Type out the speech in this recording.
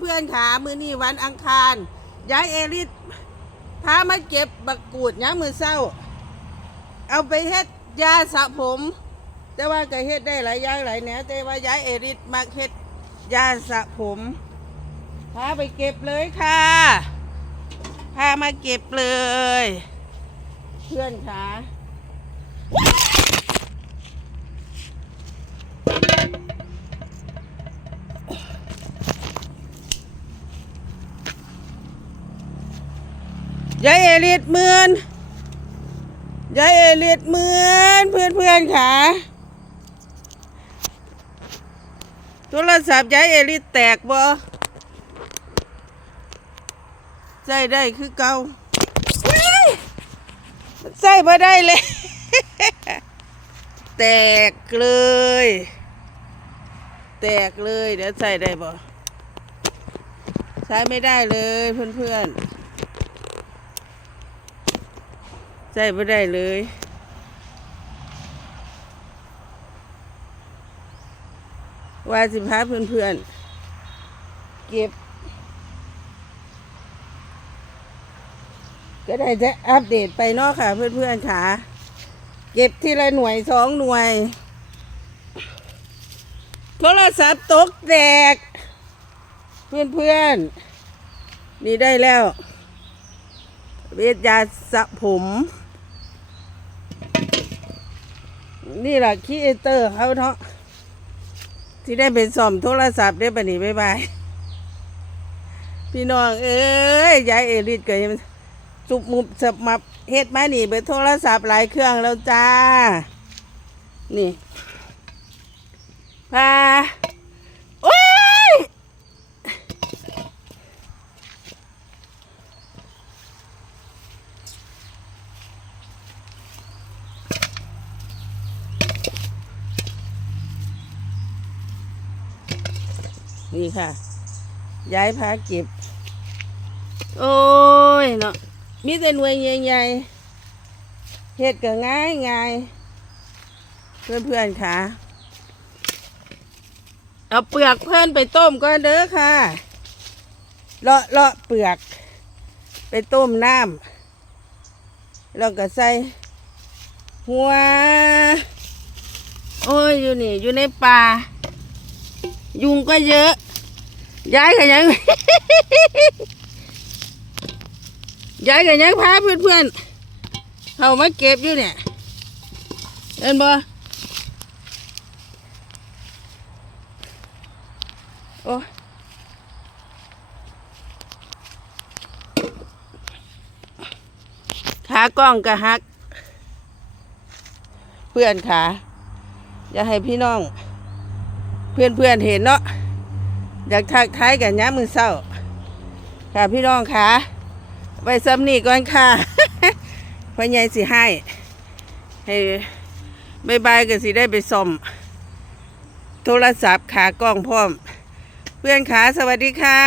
เพื่อนๆขามือนี่วันอังคารย้ายเอริสพามาเก็บบักกูดย้ามือเศร้า เอาไปเฮ็ดยาสระผม แต่ว่าก็เฮ็ดได้หลายอย่างหลายแนวแต่ว่าย้ายเอริสมาเฮ็ดยาสระผมพาไปเก็บเลยค่ะพามาเก็บเลย เพื่อนขา ยายเอริสหมื่นยายเอริสหมื่นเพื่อนเพื่อนๆขาโทรศัพท์ยายเอริสแตกบ่ใส่ได้คือเก่าใส่บ่ได้เลย แตกเลย แตกเลย เดี๋ยวใส่ได้บ่ใช้ไม่ได้เลยเพื่อนๆ ใส่ไม่ได้เลยว่าสิพาเพื่อนๆ เก็บ ก็ได้จะอัปเดตไปเนาะค่ะ เพื่อนๆค่ะ เก็บทีละหน่วยสองหน่วย โทรศัพท์ตกแตก เพื่อนๆ นี่ได้แล้ว เวทยาสะผม นี่แหละคีเอเตอร์เขาเนาะที่ได้เป็นสอมโทรศัพท์ได้ปะนี่บ๊ายบายพี่น้องเอ้ยยายเอริดก็ยังสุบมุบสับมับเฮ็ดมานี่เบิดโทรศัพท์หลายเครื่องแล้วจ้า นี่พาโอ้ย นี่ค่ะ ย้ายพาเก็บ โอ้ยเนาะมีแต่หน่วยใหญ่ๆเห็ดก็ง่ายง่ายๆเพื่อนๆค่ะ เอาเปลือกเพื่อนไปต้มก่อนเด้อค่ะ เลาะเลาะเปลือก ไปต้มน้ำแล้วก็ใส่หัว โอ้ยอยู่นี่อยู่ในป่า ยุงก็เยอะ ย้ายกันยังย้ายกันยังพาเพื่อนๆเขามาเก็บอยู่เนี่ยเห็นบ่โอ้ขากล้องกะฮัก เพื่อนขา อย่าให้พี่น้อง เพื่อนเพื่อนเห็นเนาะ อยากทักทายกันย้ำมือเศร้า ค่ะพี่น้องค่ะไปซ้ำนี่ก่อนค่ะพ่อใหญ่สิให้ให้บายบายกันสิได้ไปซ่อม โทรศัพท์ขากล้องพร้อม เพื่อนขาสวัสดีค่ะ